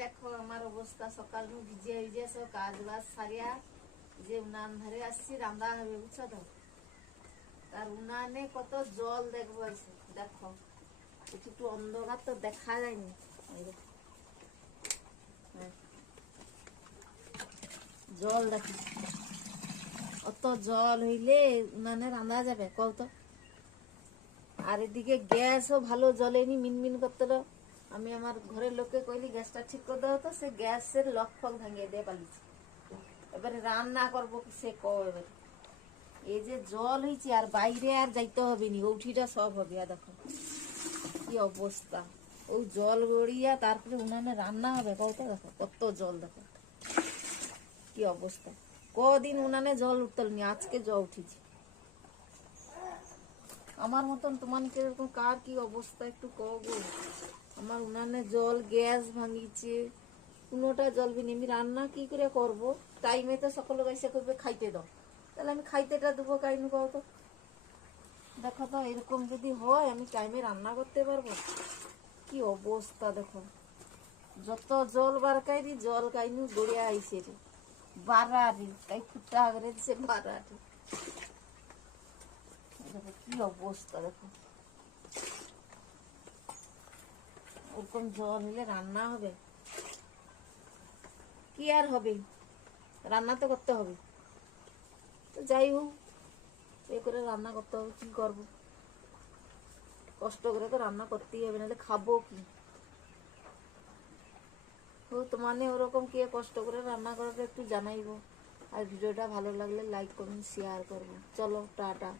দেখো আমার অবস্থা, সকাল ভিজে ভিজে সব কাজ বাজ সারিয়া যে উনান ধারে আসছি রান্না হবে, বুঝছো তো। তার উনানে কত জল দেখবো এসে, দেখো একটু অন্ধকার তো দেখা যায়নি। এই দেখো, হ্যাঁ, জল দেখি, অত জল হইলে উনানে রান্না যাবে কত। আর এদিকে গ্যাসও ভালো জ্বলেনি, মিনমিন করতে। আমি আমার ঘরের লোককে কইলি গ্যাসটা ঠিক করে দেওয়া, তো সে গ্যাসের লক ফক ভাঙিয়ে দিয়ে পালিয়েছে। এবারে রান্না করবো কি সে কও। এবারে এই যে জল হয়েছে আর বাইরে আর যাইতে হবে নি, উঠিটা সব হবে। আর দেখো কি অবস্থা, ওই জল গড়িয়া তারপরে উনানে রান্না হবে কত। দেখো কত জল, দেখো কি অবস্থা। কদিন উনানে জল উঠতলনি, আজকে জল উঠেছে। আমার মতন তোমার কিরকম কার কি অবস্থা একটু কও গো। আমার উনানে জল, গ্যাস ভাঙিছে, কোনোটা জলবি নি। আমি রান্না কি করে করব? টাইমে তো সকল গাইসে করবে খাইতে দাও, তাহলে আমি খাইতেটা দেবো কাইনু কও তো। দেখো তো এরকম যদি হয় আমি টাইমে রান্না করতে পারবো? কি অবস্থা দেখো, যত জল বারকাইরি জল কাইনু গড়িয়া আইসে রে, বারারি তাই ফুটা করে দিছে বারারি। দেখো কি অবস্থা, দেখো ওরকম জল হলে রান্না হবে কি আর হবে? রান্না তো করতে হবে, তো যাই হোক এ করে রান্না করতে হবে, কি করব, কষ্ট করে তো রান্না করতেই হবে, নাহলে খাবো কি। তো তোমার ওরকম কে কষ্ট করে রান্না করাটা একটু জানাইবো। আর ভিডিওটা ভালো লাগলে লাইক কমেন্ট শেয়ার করবো। চলো টাটা।